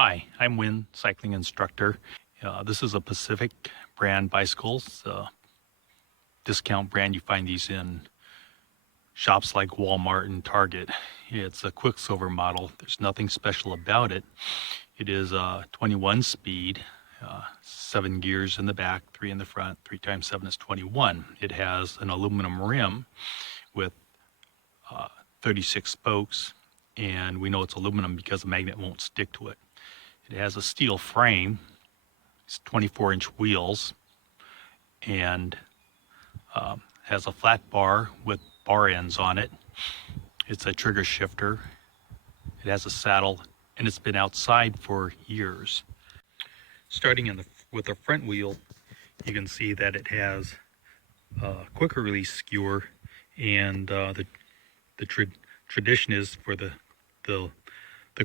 Hi, I'm Win, cycling instructor. This is a Pacific brand bicycles, discount brand. You find these in shops like Walmart and Target. It's a Quicksilver model. There's nothing special about it. It is 21 speed, 7 gears in the back, 3 in the front. 3 times 7 is 21. It has an aluminum rim with 36 spokes, and we know it's aluminum because the magnet won't stick to it. It has a steel frame. It's 24-inch wheels, and has a flat bar with bar ends on it. It's a trigger shifter. It has a saddle, and it's been outside for years. Starting with the front wheel, you can see that it has a quicker release skewer, and the tradition is for the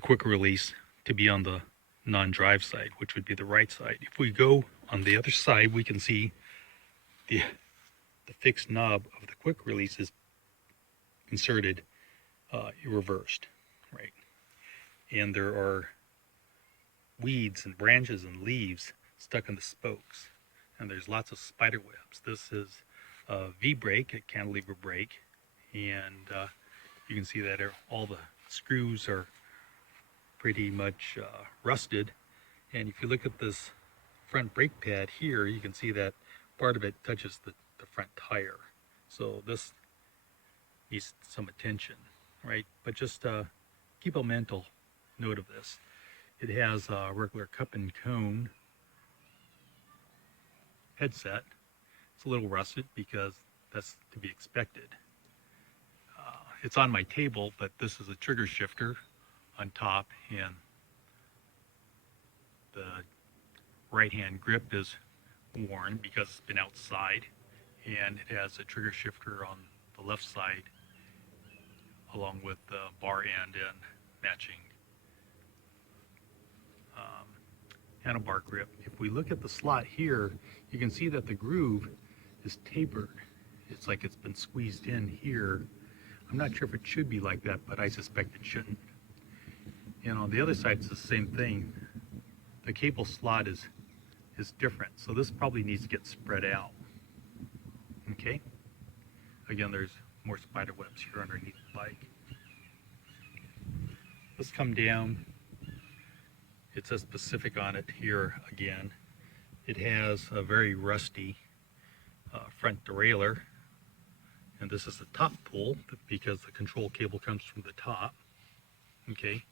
quicker release to be on the non-drive side, which would be the right side. If we go on the other side, we can see the fixed knob of the quick release is inserted reversed, right? And there are weeds and branches and leaves stuck in the spokes, and there's lots of spider webs. This is a V-brake, a cantilever brake, and you can see that all the screws are pretty much rusted. And if you look at this front brake pad here, you can see that part of it touches the front tire. So this needs some attention, right? But just keep a mental note of this. It has a regular cup and cone headset. It's a little rusted because that's to be expected. It's on my table, but this is a trigger shifter on top, and the right-hand grip is worn because it's been outside, and it has a trigger shifter on the left side along with the bar end and matching handlebar grip. If we look at the slot here, you can see that the groove is tapered. It's like it's been squeezed in here. I'm not sure if it should be like that, but I suspect it shouldn't. And on the other side, it's the same thing. The cable slot is different, so this probably needs to get spread out. Okay? Again, there's more spider webs here underneath the bike. Let's come down. It says Pacific on it here again. It has a very rusty front derailleur, and this is the top pull because the control cable comes from the top. Okay,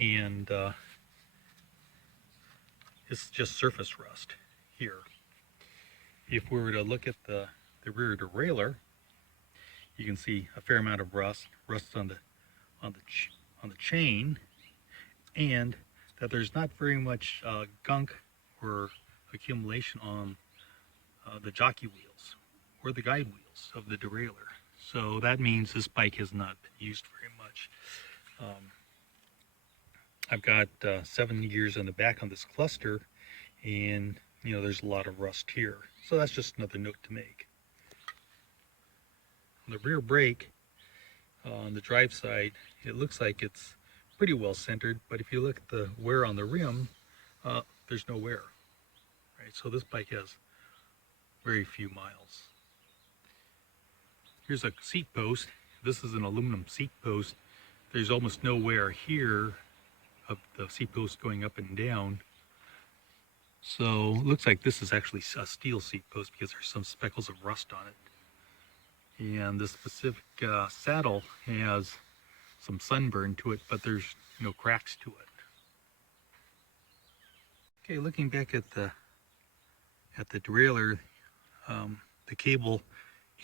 and it's just surface rust here. If we were to look at the rear derailleur, you can see a fair amount of rust on the chain, and that there's not very much gunk or accumulation on the jockey wheels or the guide wheels of the derailleur. So that means this bike has not been used very much. I've got 7 gears in the back on this cluster, and there's a lot of rust here. So that's just another note to make. On the rear brake, on the drive side, it looks like it's pretty well centered, but if you look at the wear on the rim, there's no wear. Right? So this bike has very few miles. Here's a seat post. This is an aluminum seat post. There's almost no wear here of the seat post going up and down. So it looks like this is actually a steel seat post because there's some speckles of rust on it. And this specific saddle has some sunburn to it, but there's no cracks to it. Okay, looking back at the derailleur, the cable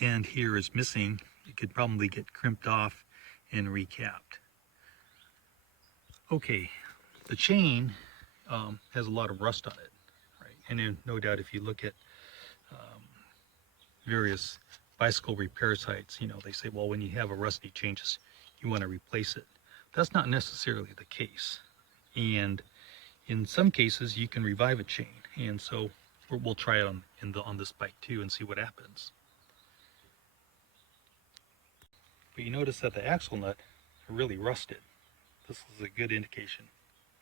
end here is missing. It could probably get crimped off and recapped. Okay, the chain has a lot of rust on it, right? And then, no doubt, if you look at various bicycle repair sites, they say, well, when you have a rusty chain, you want to replace it. That's not necessarily the case, and in some cases you can revive a chain, and so we'll try it on this bike too and see what happens. But you notice that the axle nut are really rusted. This is a good indication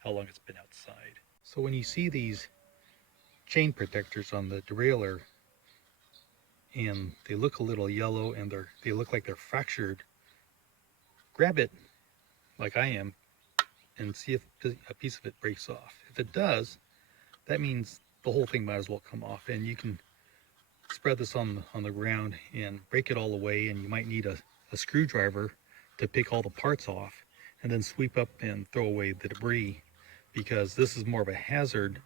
how long it's been outside. So when you see these chain protectors on the derailleur and they look a little yellow and they look like they're fractured, grab it like I am and see if a piece of it breaks off. If it does, that means the whole thing might as well come off, and you can spread this on the ground and break it all away, and you might need a screwdriver to pick all the parts off and then sweep up and throw away the debris, because this is more of a hazard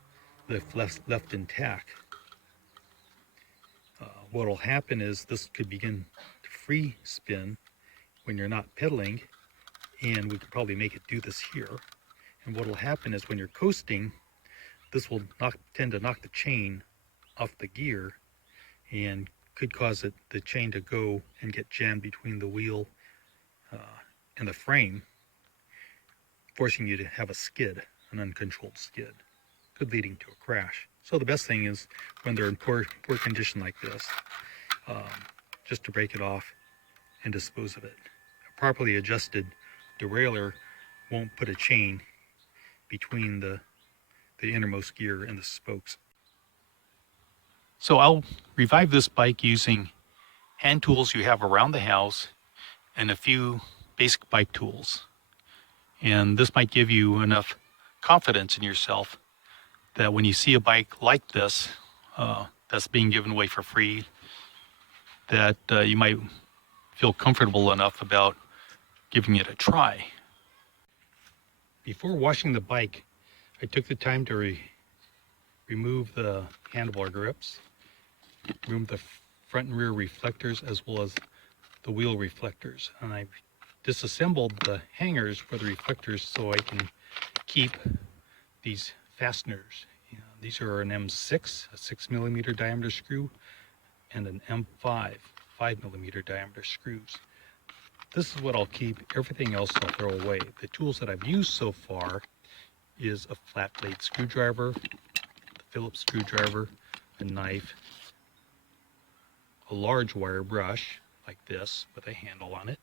if left intact. What will happen is this could begin to free spin when you're not pedaling, and we could probably make it do this here. And what will happen is when you're coasting, this will tend to knock the chain off the gear and could cause the chain to go and get jammed between the wheel and the frame, forcing you to have a skid, an uncontrolled skid, could leading to a crash. So the best thing is when they're in poor condition like this, just to break it off and dispose of it. A properly adjusted derailleur won't put a chain between the innermost gear and the spokes. So I'll revive this bike using hand tools you have around the house and a few basic bike tools. And this might give you enough confidence in yourself that when you see a bike like this that's being given away for free, that you might feel comfortable enough about giving it a try. Before washing the bike, I took the time to remove the handlebar grips, remove the front and rear reflectors as well as the wheel reflectors, and I disassembled the hangers for the reflectors so I can keep these fasteners. These are an M6, a 6mm diameter screw, and an M5, 5mm diameter screws. This is what I'll keep. Everything else I'll throw away. The tools that I've used so far is a flat blade screwdriver, the Phillips screwdriver, a knife, a large wire brush like this with a handle on it.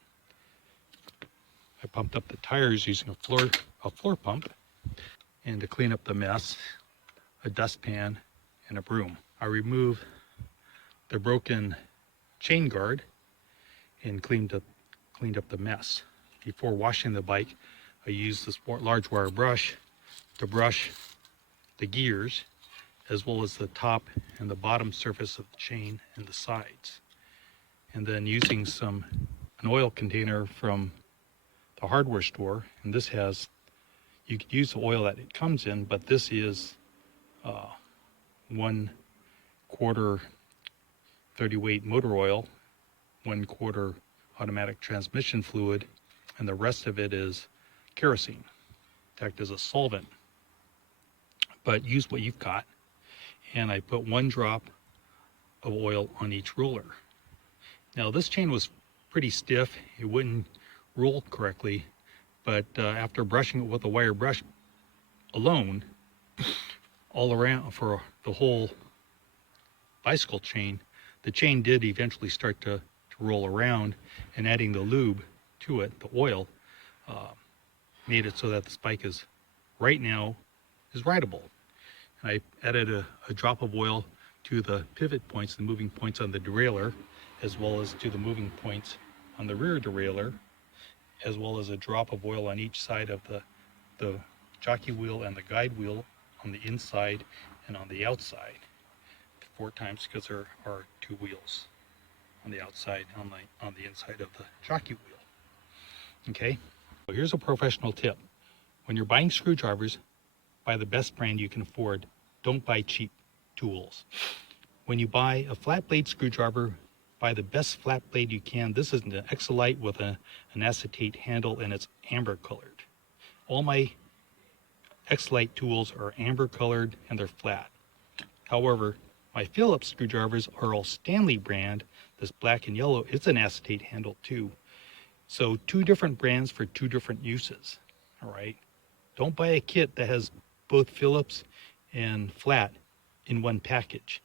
I pumped up the tires using a floor pump, and to clean up the mess, a dustpan and a broom. I removed the broken chain guard and cleaned up the mess. Before washing the bike, I used this large wire brush to brush the gears as well as the top and the bottom surface of the chain and the sides. And then using an oil container from the hardware store, and this has, you could use the oil that it comes in, but this is 1/4 30 weight motor oil, 1/4 automatic transmission fluid, and the rest of it is kerosene, act as a solvent. But use what you've got, and I put 1 drop of oil on each roller. Now this chain was pretty stiff, it wouldn't roll correctly, but after brushing it with a wire brush alone, all around for the whole bicycle chain, the chain did eventually start to roll around, and adding the lube to it, the oil, made it so that this bike is right now is rideable. And I added a drop of oil to the pivot points, the moving points on the derailleur, as well as to the moving points on the rear derailleur, as well as a drop of oil on each side of the jockey wheel and the guide wheel on the inside and on the outside. 4 times, because there are 2 wheels on the outside, on the inside of the jockey wheel. Okay, so here's a professional tip. When you're buying screwdrivers, buy the best brand you can afford. Don't buy cheap tools. When you buy a flat blade screwdriver, buy the best flat blade you can. This is an Exolite with an acetate handle, and it's amber colored. All my Exolite tools are amber colored and they're flat. However, my Phillips screwdrivers are all Stanley brand. This black and yellow, it's an acetate handle too. So 2 different brands for 2 different uses. All right. Don't buy a kit that has both Phillips and flat in one package.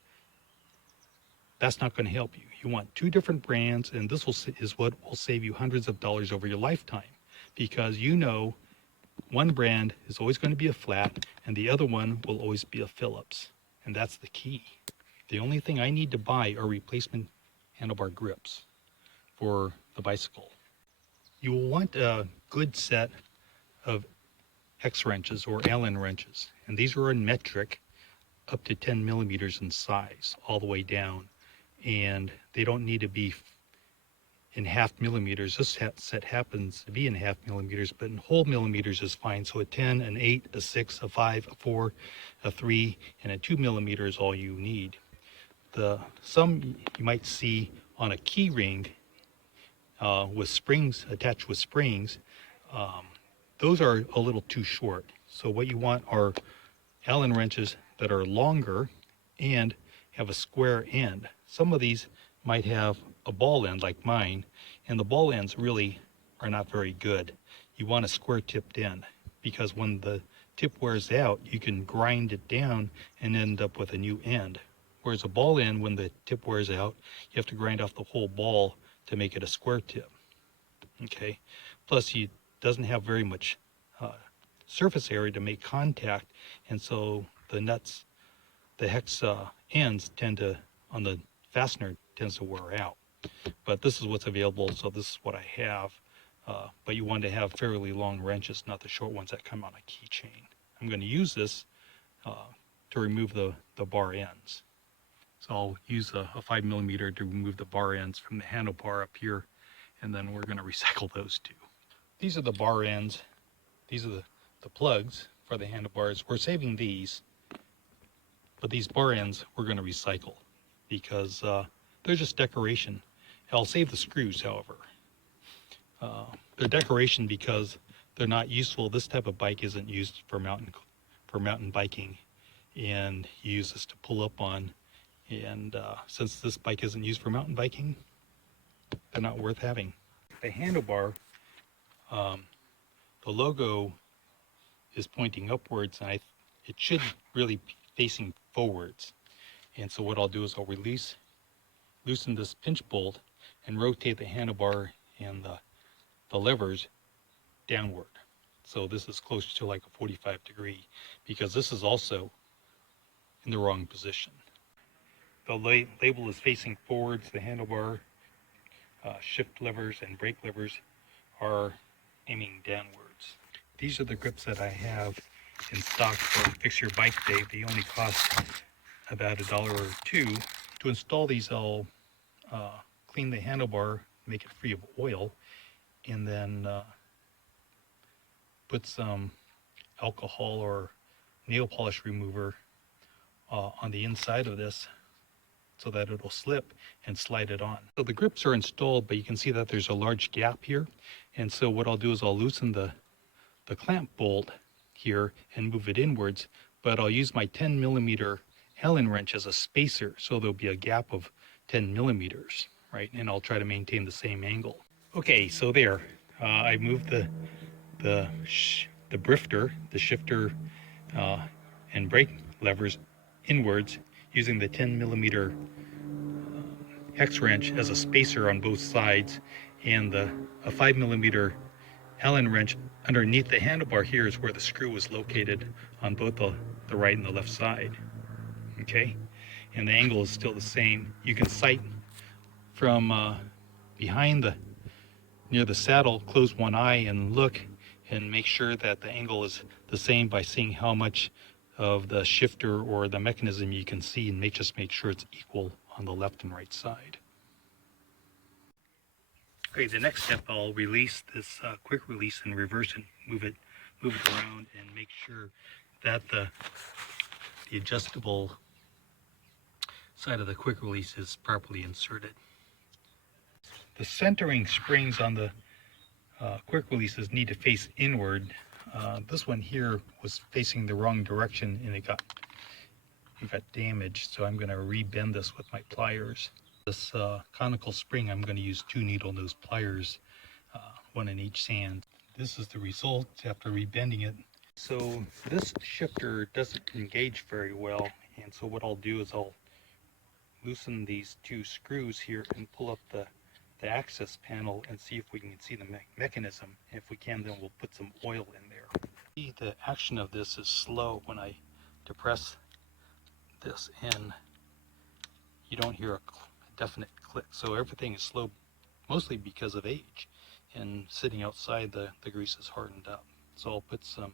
That's not going to help you. You want 2 different brands, and this is what will save you hundreds of dollars over your lifetime, because you know one brand is always going to be a flat and the other one will always be a Phillips. And that's the key. The only thing I need to buy are replacement handlebar grips for the bicycle. You will want a good set of hex wrenches or Allen wrenches. And these are in metric, up to 10 millimeters in size, all the way down. And they don't need to be in half millimeters. This set happens to be in half millimeters, but in whole millimeters is fine. So a 10, an 8, a 6, a 5, a 4, a 3, and a 2 millimeter is all you need. Some you might see on a key ring with springs, attached with springs, those are a little too short. So what you want are Allen wrenches that are longer and have a square end. Some of these might have a ball end like mine, and the ball ends really are not very good. You want a square tipped end because when the tip wears out, you can grind it down and end up with a new end. Whereas a ball end, when the tip wears out, you have to grind off the whole ball to make it a square tip. Okay. Plus, it doesn't have very much surface area to make contact, and so the nuts, the hex ends tend to, on the fastener, tends to wear out. But this is what's available, so this is what I have. But you want to have fairly long wrenches, not the short ones that come on a keychain. I'm going to use this to remove the bar ends. So I'll use a 5 millimeter to remove the bar ends from the handlebar up here, and then we're going to recycle those too. These are the bar ends. These are the plugs for the handlebars. We're saving these, but these bar ends we're going to recycle because they're just decoration. I'll save the screws, however. They're decoration because they're not useful. This type of bike isn't used for mountain biking, and you use this to pull up on. And since this bike isn't used for mountain biking, they're not worth having. The handlebar, the logo is pointing upwards, and it should really be facing forwards. And so what I'll do is I'll loosen this pinch bolt and rotate the handlebar and the levers downward. So this is closer to like a 45-degree because this is also in the wrong position. The label is facing forwards. The handlebar, shift levers and brake levers are aiming downwards. These are the grips that I have in stock for Fix Your Bike Day. They only cost about $1 or $2. To install these, I'll clean the handlebar, make it free of oil, and then put some alcohol or nail polish remover on the inside of this so that it'll slip and slide it on. So the grips are installed, but you can see that there's a large gap here. And so what I'll do is I'll loosen the clamp bolt here and move it inwards, but I'll use my 10 millimeter Allen wrench as a spacer, so there'll be a gap of 10 millimeters, right? And I'll try to maintain the same angle. Okay, so there, I moved the brifter, the shifter, and brake levers inwards using the 10 millimeter hex wrench as a spacer on both sides, and a 5 millimeter Allen wrench underneath the handlebar here is where the screw is located on both the right and the left side. Okay, and the angle is still the same. You can sight from behind near the saddle, close one eye and look and make sure that the angle is the same by seeing how much of the shifter or the mechanism you can see, and just make sure it's equal on the left and right side. Okay, the next step, I'll release this quick release and reverse it, move it around, and make sure that the adjustable side of the quick release is properly inserted. The centering springs on the quick releases need to face inward. This one here was facing the wrong direction and it got damaged, so I'm going to re-bend this with my pliers. This conical spring, I'm going to use 2 needle nose pliers, one in each sand. This is the result after rebending it. So this shifter doesn't engage very well, and so what I'll do is I'll loosen these 2 screws here and pull up the access panel and see if we can see the mechanism. If we can, then we'll put some oil in there. The action of this is slow. When I depress this in, you don't hear a definite click. So everything is slow, mostly because of age. And sitting outside, the grease is hardened up. So I'll put some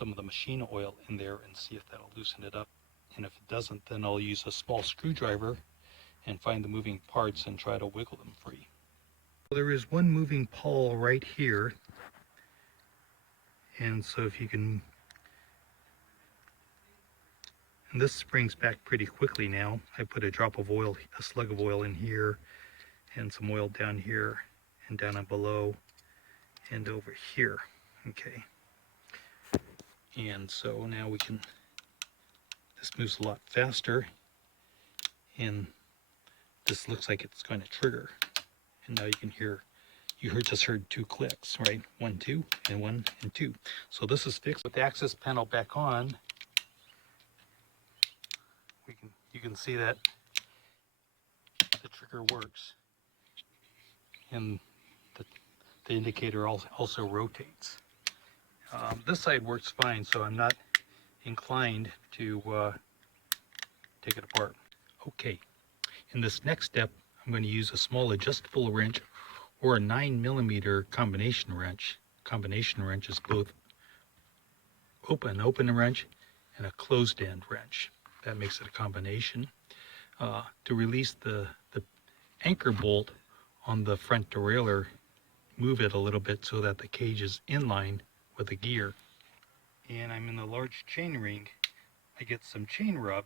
of the machine oil in there and see if that'll loosen it up. And if it doesn't, then I'll use a small screwdriver and find the moving parts and try to wiggle them free. There is one moving pawl right here, and so if you can, and this springs back pretty quickly now. I put a drop of oil, a slug of oil in here, and some oil down here, and down and below, and over here. Okay. And so now we can, this moves a lot faster, and this looks like it's going to trigger. And now you can hear, just heard 2 clicks, right? 1, 2, and 1 and 2. So this is fixed. With the access panel back on, you can see that the trigger works, and the indicator also rotates. This side works fine, so I'm not inclined to take it apart. Okay, in this next step, I'm going to use a small adjustable wrench or a 9mm combination wrench. Combination wrench is both open wrench and a closed end wrench. That makes it a combination. To release the anchor bolt on the front derailleur, move it a little bit so that the cage is in line with the gear. And I'm in the large chain ring. I get some chain rub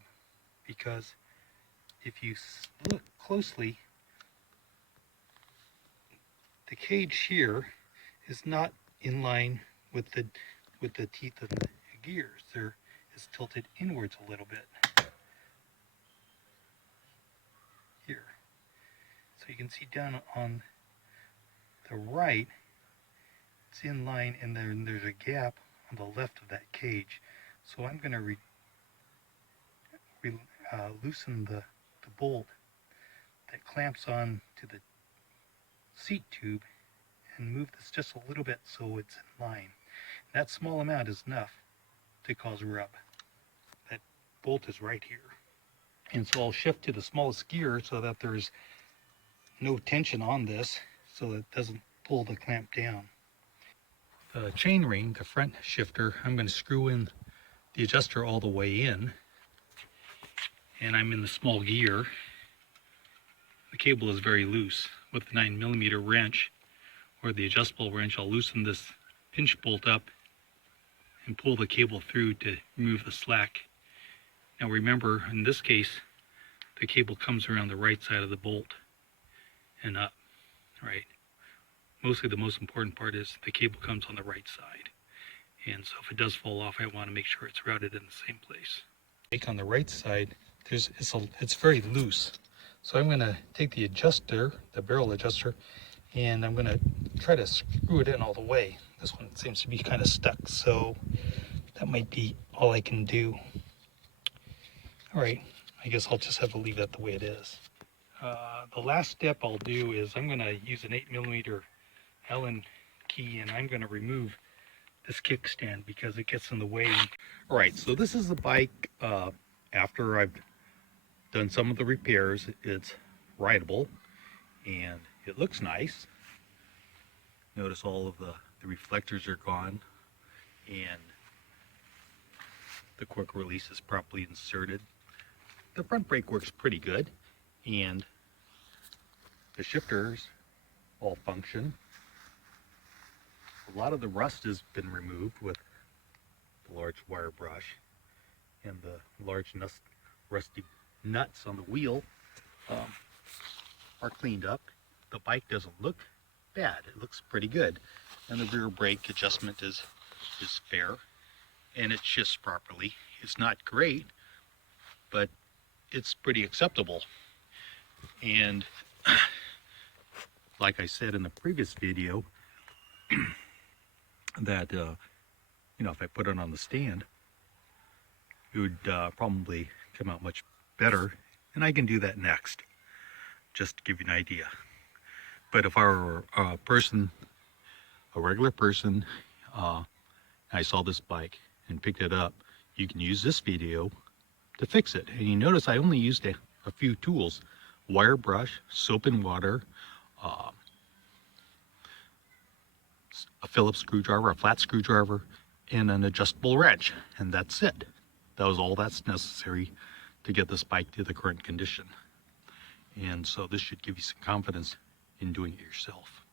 because if you look closely, the cage here is not in line with the teeth of the gears. It's tilted inwards a little bit here. So you can see down on the right, it's in line, and then there's a gap on the left of that cage. So I'm going to loosen the bolt that clamps on to the seat tube and move this just a little bit so it's in line. That small amount is enough to cause rub. That bolt is right here. And so I'll shift to the smallest gear so that there's no tension on this, so it doesn't pull the clamp down. The chain ring, the front shifter, I'm going to screw in the adjuster all the way in, and I'm in the small gear. The cable is very loose. With the 9mm wrench or the adjustable wrench, I'll loosen this pinch bolt up and pull the cable through to remove the slack. Now remember, in this case, the cable comes around the right side of the bolt and up, right? Mostly the most important part is the cable comes on the right side. And so if it does fall off, I want to make sure it's routed in the same place. On the right side, it's very loose. So I'm going to take the adjuster, the barrel adjuster, and I'm going to try to screw it in all the way. This one seems to be kind of stuck, so that might be all I can do. All right, I guess I'll just have to leave that the way it is. The last step I'll do is I'm going to use an 8mm Allen key, and I'm going to remove this kickstand because it gets in the way. All right, so this is the bike after I've done some of the repairs. It's rideable and it looks nice. Notice all of the reflectors are gone, and the quick release is properly inserted. The front brake works pretty good, and the shifters all function. A lot of the rust has been removed with the large wire brush, and the large rusty nuts on the wheel are cleaned up. The bike doesn't look bad. It looks pretty good. And the rear brake adjustment is fair, and it shifts properly. It's not great, but it's pretty acceptable. And like I said in the previous video, that if I put it on the stand, it would probably come out much better, and I can do that next, just to give you an idea. But if I were a regular person, I saw this bike and picked it up. You can use this video to fix it. And you notice I only used a few tools: wire brush, soap and water, uh, a Phillips screwdriver, a flat screwdriver, and an adjustable wrench. And that's it. That was all that's necessary to get this bike to the current condition. And so this should give you some confidence in doing it yourself.